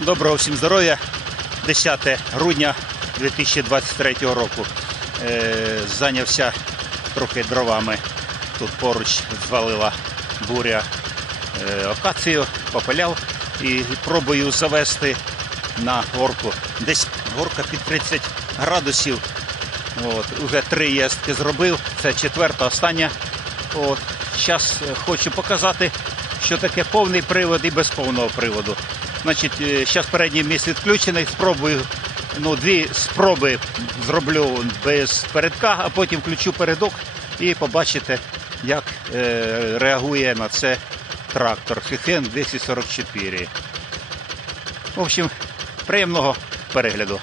Доброго всім здоров'я. 10 грудня 2023 року. Е, зайнявся трохи дровами. Тут поруч звалила буря е, акацію, попиляв і пробую завести на горку. Десь горка під 30 градусів. От, уже три їздки зробив. Це четверта, остання. От, зараз хочу показати, що таке повний привод і без повного приводу. Значить, зараз передній міст відключений, спробую. Ну, дві спроби зроблю без передка, а потім включу передок і побачите, як е, реагує на це трактор Фіхен 244. В общем, приємного перегляду.